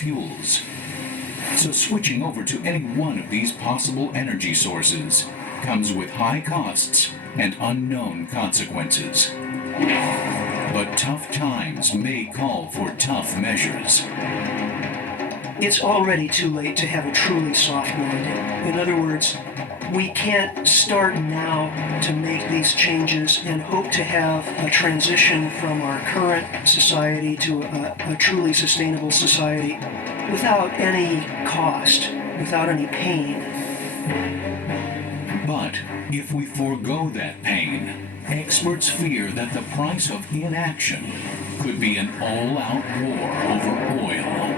fuels. So switching over to any one of these possible energy sources comes with high costs and unknown consequences. But tough times may call for tough measures. It's already too late to have a truly soft landing. In other words, we can't start now to make these changes and hope to have a transition from our current society to a truly sustainable society without any cost, without any pain. But if we forego that pain, experts fear that the price of inaction could be an all-out war over oil.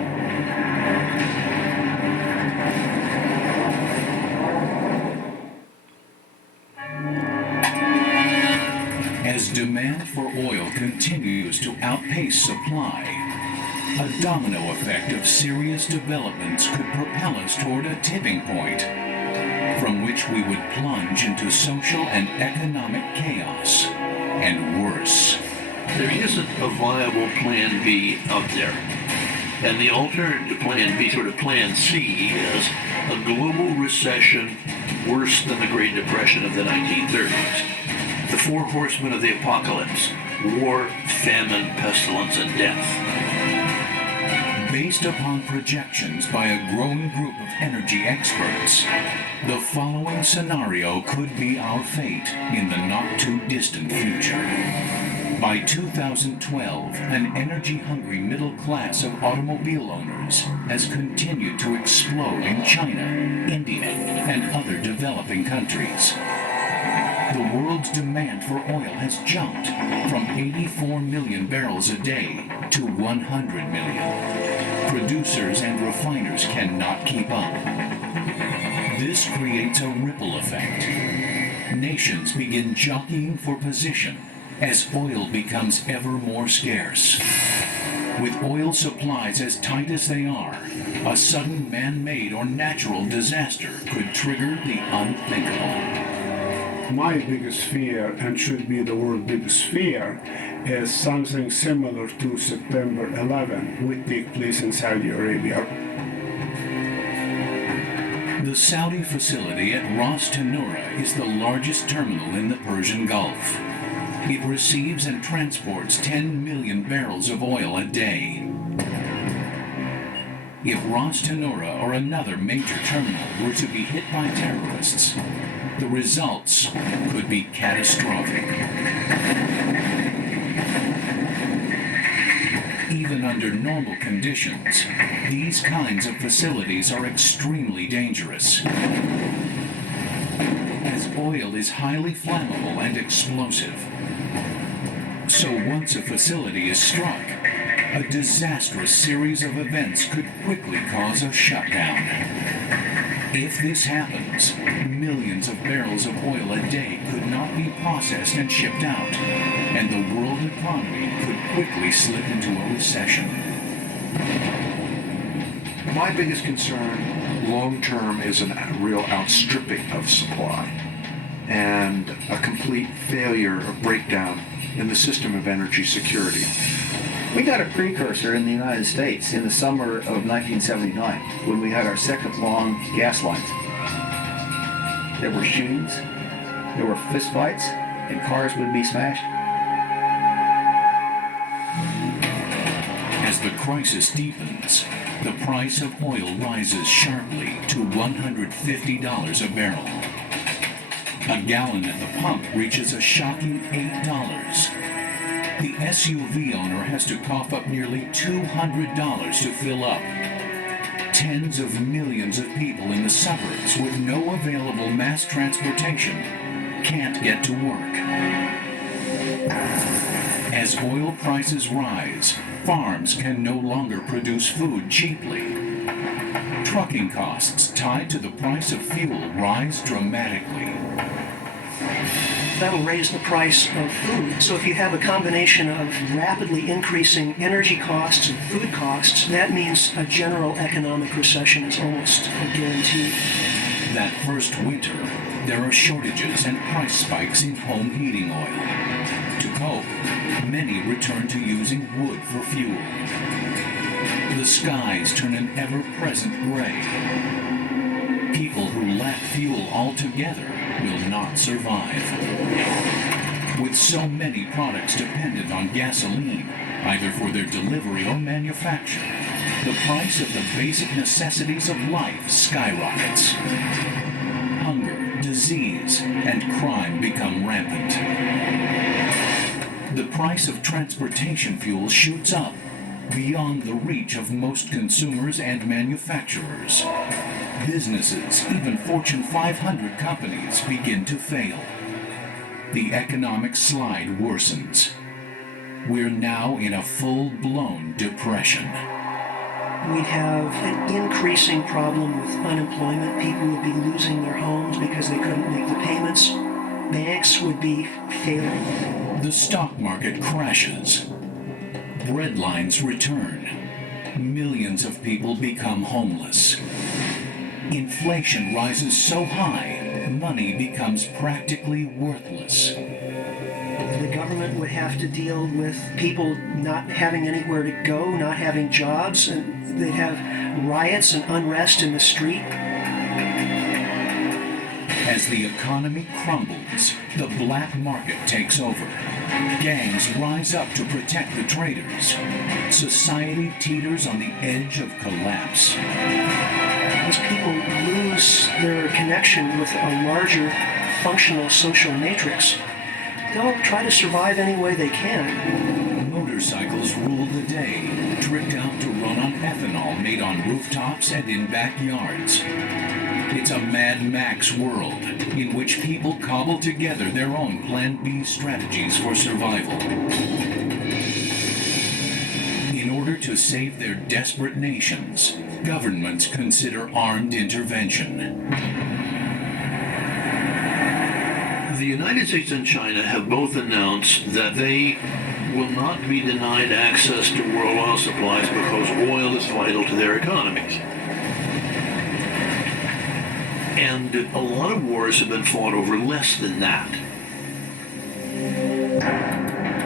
As demand for oil continues to outpace supply, a domino effect of serious developments could propel us toward a tipping point from which we would plunge into social and economic chaos, and worse. There isn't a viable Plan B out there. And the alternative to Plan B, sort of Plan C, is a global recession worse than the Great Depression of the 1930s. The four horsemen of the apocalypse: war, famine, pestilence, and death. Based upon projections by a growing group of energy experts, the following scenario could be our fate in the not-too-distant future. By 2012, an energy-hungry middle class of automobile owners has continued to explode in China, India, and other developing countries. The world's demand for oil has jumped from 84 million barrels a day to 100 million. Producers and refiners cannot keep up. This creates a ripple effect. Nations begin jockeying for position as oil becomes ever more scarce. With oil supplies as tight as they are, a sudden man-made or natural disaster could trigger the unthinkable. My biggest fear, and should be the world's biggest fear, is something similar to September 11, which took place in Saudi Arabia. The Saudi facility at Ras Tanura is the largest terminal in the Persian Gulf. It receives and transports 10 million barrels of oil a day. If Ras Tanura or another major terminal were to be hit by terrorists, the results could be catastrophic. Even under normal conditions, these kinds of facilities are extremely dangerous, as oil is highly flammable and explosive. So once a facility is struck, a disastrous series of events could quickly cause a shutdown. If this happens, millions of barrels of oil a day could not be processed and shipped out, and the world economy could quickly slip into a recession. My biggest concern long-term is a real outstripping of supply and a complete failure or breakdown in the system of energy security. We got a precursor in the United States in the summer of 1979 when we had our second long gas lines. There were shootings, there were fistfights, and cars would be smashed. As the crisis deepens, the price of oil rises sharply to $150 a barrel. A gallon at the pump reaches a shocking $8. The SUV owner has to cough up nearly $200 to fill up. Tens of millions of people in the suburbs with no available mass transportation can't get to work. As oil prices rise, farms can no longer produce food cheaply. Trucking costs tied to the price of fuel rise dramatically. That'll raise the price of food. So if you have a combination of rapidly increasing energy costs and food costs, that means a general economic recession is almost a guarantee. That first winter, there are shortages and price spikes in home heating oil. To cope, many return to using wood for fuel. The skies turn an ever-present gray. People who lack fuel altogether will not survive. With so many products dependent on gasoline, either for their delivery or manufacture, the price of the basic necessities of life skyrockets. Hunger, disease, and crime become rampant. The price of transportation fuel shoots up beyond the reach of most consumers and manufacturers. Businesses, even Fortune 500 companies, begin to fail. The economic slide worsens. We're now in a full-blown depression. We'd have an increasing problem with unemployment. People would be losing their homes because they couldn't make the payments. Banks would be failing. The stock market crashes. Breadlines return. Millions of people become homeless. Inflation rises so high, money becomes practically worthless. The government would have to deal with people not having anywhere to go, not having jobs, and they'd have riots and unrest in the street. As the economy crumbles, the black market takes over. Gangs rise up to protect the traders. Society teeters on the edge of collapse. As people lose their connection with a larger functional social matrix, they'll try to survive any way they can. Motorcycles rule the day, tricked out to run on ethanol made on rooftops and in backyards. It's a Mad Max world in which people cobble together their own Plan B strategies for survival. In order to save their desperate nations, governments consider armed intervention. The United States and China have both announced that they will not be denied access to world oil supplies because oil is vital to their economies. And a lot of wars have been fought over less than that.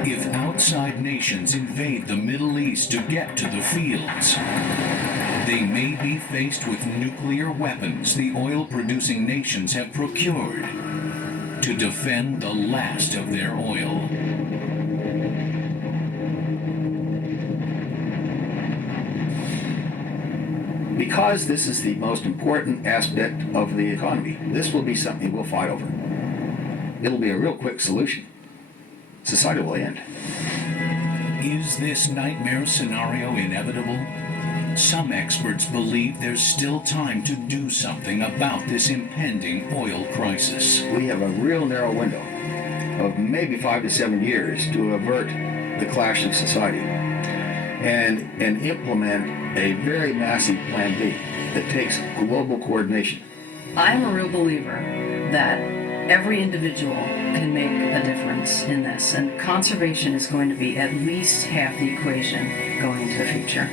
If outside nations invade the Middle East to get to the fields, they may be faced with nuclear weapons the oil-producing nations have procured to defend the last of their oil. Because this is the most important aspect of the economy, this will be something we'll fight over. It'll be a real quick solution. Society will end. Is this nightmare scenario inevitable? Some experts believe there's still time to do something about this impending oil crisis. We have a real narrow window of maybe 5 to 7 years to avert the clash of society and implement a very massive Plan B that takes global coordination. I'm a real believer that every individual can make a difference in this, and conservation is going to be at least half the equation going into the future.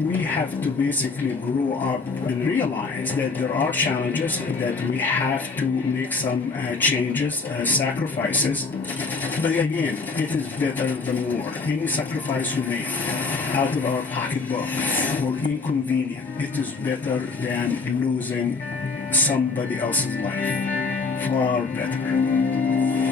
We have to basically grow up and realize that there are challenges, that we have to make some changes, sacrifices. But again, it is better than war. Any sacrifice we make out of our pocketbook or inconvenient, it is better than losing somebody else's life. Far better.